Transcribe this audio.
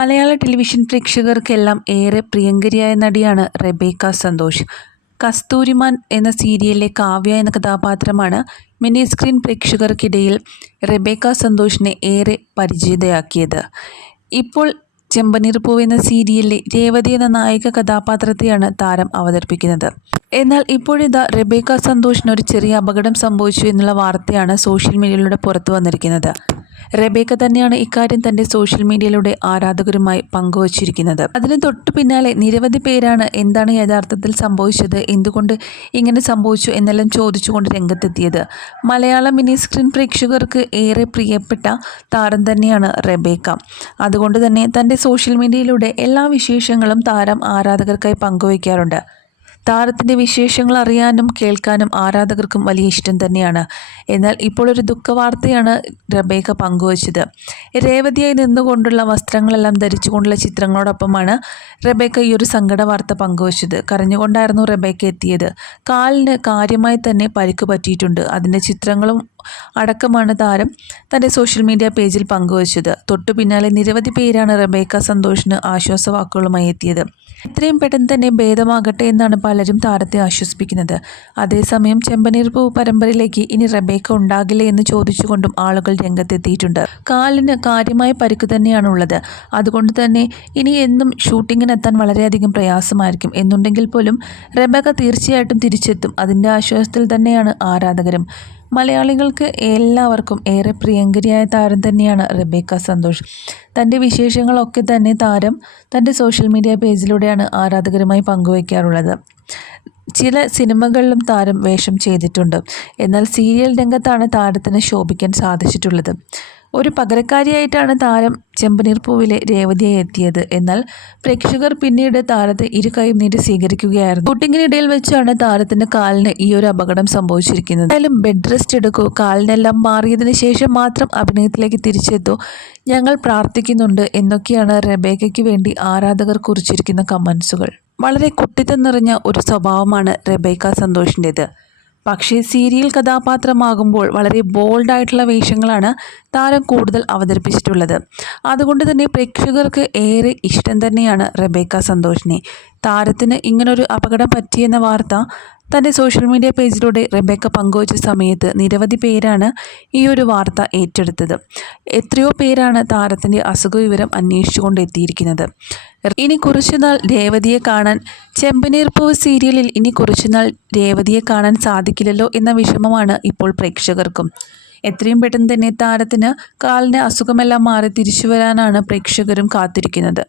മലയാള television പ്രേക്ഷകർക്കെല്ലാം ഏറെ പ്രിയങ്കരിയായ നടിയാണ് Rebecca Santhosh. Kasthooriman എന്ന സീരിയലിലെ കാവ്യ എന്ന കഥാപാത്രമാണ് മിനി സ്ക്രീൻ പ്രേക്ഷകർക്കിടയിൽ റെബേക്ക സന്തോഷിനെ ഏറെ പരിചിതയാക്കിയത്. ഇപ്പോൾ ചെമ്പനീർ പൂവ് എന്ന സീരിയലിലെ രേവതി എന്ന നായിക കഥാപാത്രത്തെയാണ് താരം അവതരിപ്പിക്കുന്നത്. എന്നാൽ ഇപ്പോഴിതാ റെബേക്ക സന്തോഷിന് ഒരു ചെറിയ അപകടം സംഭവിച്ചു എന്നുള്ള വാർത്തയാണ് സോഷ്യൽ മീഡിയയിലൂടെ പുറത്തു വന്നിരിക്കുന്നത്. റെബേക്ക തന്നെയാണ് ഇക്കാര്യം തന്റെ സോഷ്യൽ മീഡിയയിലൂടെ ആരാധകരുമായി പങ്കുവച്ചിരിക്കുന്നത്. അതിന് തൊട്ടു പിന്നാലെ നിരവധി പേരാണ് എന്താണ് യഥാർത്ഥത്തിൽ സംഭവിച്ചത് എന്തുകൊണ്ട് ഇങ്ങനെ സംഭവിച്ചു എന്നെല്ലാം ചോദിച്ചുകൊണ്ട് രംഗത്തെത്തിയത്. മലയാള മിനി സ്ക്രീൻ പ്രേക്ഷകർക്ക് ഏറെ പ്രിയപ്പെട്ട താരം തന്നെയാണ് റെബേക്ക. അതുകൊണ്ട് തന്നെ തന്റെ സോഷ്യൽ മീഡിയയിലൂടെ എല്ലാ വിശേഷങ്ങളും താരം ആരാധകർക്കായി പങ്കുവയ്ക്കാറുണ്ട്. താരത്തിന്റെ വിശേഷങ്ങൾ അറിയാനും കേൾക്കാനും ആരാധകർക്കും വലിയ ഇഷ്ടം തന്നെയാണ്. എന്നാൽ ഇപ്പോൾ ഒരു ദുഃഖവാർത്തയാണ് റബേക്ക പങ്കുവച്ചത്. രേവതിയായി നിന്നുകൊണ്ടുള്ള വസ്ത്രങ്ങളെല്ലാം ധരിച്ചുകൊണ്ടുള്ള ചിത്രങ്ങളോടൊപ്പമാണ് റബേക്ക ഈ ഒരു സങ്കട വാർത്ത പങ്കുവച്ചത്. കരഞ്ഞുകൊണ്ടായിരുന്നു റബേക്ക എത്തിയത്. കാലിന് കാര്യമായി തന്നെ പരിക്ക് പറ്റിയിട്ടുണ്ട്. അതിന്റെ ചിത്രങ്ങളും അടക്കമാണ് താരം തന്റെ സോഷ്യൽ മീഡിയ പേജിൽ പങ്കുവച്ചത്. തൊട്ടു പിന്നാലെ നിരവധി പേരാണ് റബേക്ക സന്തോഷിന് ആശ്വാസവാക്കുകളുമായി എത്തിയത്. എത്രയും പെട്ടെന്ന് തന്നെ ഭേദമാകട്ടെ എന്നാണ് പലരും താരത്തെ ആശ്വസിപ്പിക്കുന്നത്. അതേസമയം ചെമ്പനീർ പൂ പരമ്പരയിലേക്ക് ഇനി റബേക്ക ഉണ്ടാകില്ലേ എന്ന് ചോദിച്ചുകൊണ്ടും ആളുകൾ രംഗത്തെത്തിയിട്ടുണ്ട്. കാലിന് കാര്യമായ പരിക്ക് തന്നെയാണുള്ളത്. അതുകൊണ്ട് തന്നെ ഇനി എന്നും ഷൂട്ടിങ്ങിനെത്താൻ വളരെയധികം പ്രയാസമായിരിക്കും. എന്നുണ്ടെങ്കിൽ പോലും റബേക്ക തീർച്ചയായിട്ടും തിരിച്ചെത്തും. അതിന്റെ ആശ്വാസത്തിൽ തന്നെയാണ് ആരാധകരും. മലയാളികൾക്ക് എല്ലാവർക്കും ഏറെ പ്രിയങ്കരിയായ താരം തന്നെയാണ് റബേക്ക സന്തോഷ്. തന്റെ വിശേഷങ്ങളൊക്കെ തന്നെ താരം തന്റെ സോഷ്യൽ മീഡിയ പേജിലൂടെയാണ് ആരാധകരുമായി പങ്കുവയ്ക്കാറുള്ളത്. ചില സിനിമകളിലും താരം വേഷം ചെയ്തിട്ടുണ്ട്. എന്നാൽ സീരിയൽ രംഗത്താണ് താരത്തിന് ശോഭിക്കാൻ സാധിച്ചിട്ടുള്ളത്. ഒരു പകരക്കാരിയായിട്ടാണ് താരം ചെമ്പനീർ പൂവിലെ രേവതിയെ എത്തിയത്. എന്നാൽ പ്രേക്ഷകർ പിന്നീട് താരത്തെ ഇരു കൈയും നീട്ടി സ്വീകരിക്കുകയായിരുന്നു. ഷൂട്ടിങ്ങിനിടയിൽ വെച്ചാണ് താരത്തിന്റെ കാലിന് ഈ ഒരു അപകടം സംഭവിച്ചിരിക്കുന്നത്. എന്തായാലും ബെഡ് റെസ്റ്റ് എടുക്കൂ. കാലിനെല്ലാം മാറിയതിനു ശേഷം മാത്രം അഭിനയത്തിലേക്ക് തിരിച്ചെത്തൂ. ഞങ്ങൾ പ്രാർത്ഥിക്കുന്നുണ്ട് എന്നൊക്കെയാണ് റെബേക്കയ്ക്ക് വേണ്ടി ആരാധകർ കുറിച്ചിരിക്കുന്ന കമൻസുകൾ വളരെ കുട്ടിത്തം നിറഞ്ഞ ഒരു സ്വഭാവമാണ് റെബേക്ക സന്തോഷിന്റെത്. പക്ഷേ സീരിയൽ കഥാപാത്രമാകുമ്പോൾ വളരെ ബോൾഡായിട്ടുള്ള വേഷങ്ങളാണ് താരം കൂടുതൽ അവതരിപ്പിച്ചിട്ടുള്ളത്. അതുകൊണ്ട് തന്നെ പ്രേക്ഷകർക്ക് ഏറെ ഇഷ്ടം തന്നെയാണ് റബേക്ക സന്തോഷിനെ. താരത്തിന് ഇങ്ങനൊരു അപകടം പറ്റിയെന്ന വാർത്ത തന്റെ സോഷ്യൽ മീഡിയ പേജിലൂടെ റെബേക്ക പങ്കുവച്ച സമയത്ത് നിരവധി പേരാണ് ഈ ഒരു വാർത്ത ഏറ്റെടുത്തത്. എത്രയോ പേരാണ് താരത്തിന്റെ അസുഖ വിവരം അന്വേഷിച്ചുകൊണ്ട് എത്തിയിരിക്കുന്നത് ഇനി കുറച്ചുനാൾ രേവതിയെ കാണാൻ ചെമ്പനീർ പൂവ് സീരിയലിൽ ഇനി കുറച്ചുനാൾ രേവതിയെ കാണാൻ സാധിക്കില്ലല്ലോ എന്ന വിഷമമാണ് ഇപ്പോൾ പ്രേക്ഷകർക്കും. എത്രയും പെട്ടെന്ന് തന്നെ താരത്തിന് കാലിന് അസുഖമെല്ലാം മാറി തിരിച്ചു വരാനാണ് പ്രേക്ഷകരും കാത്തിരിക്കുന്നത്.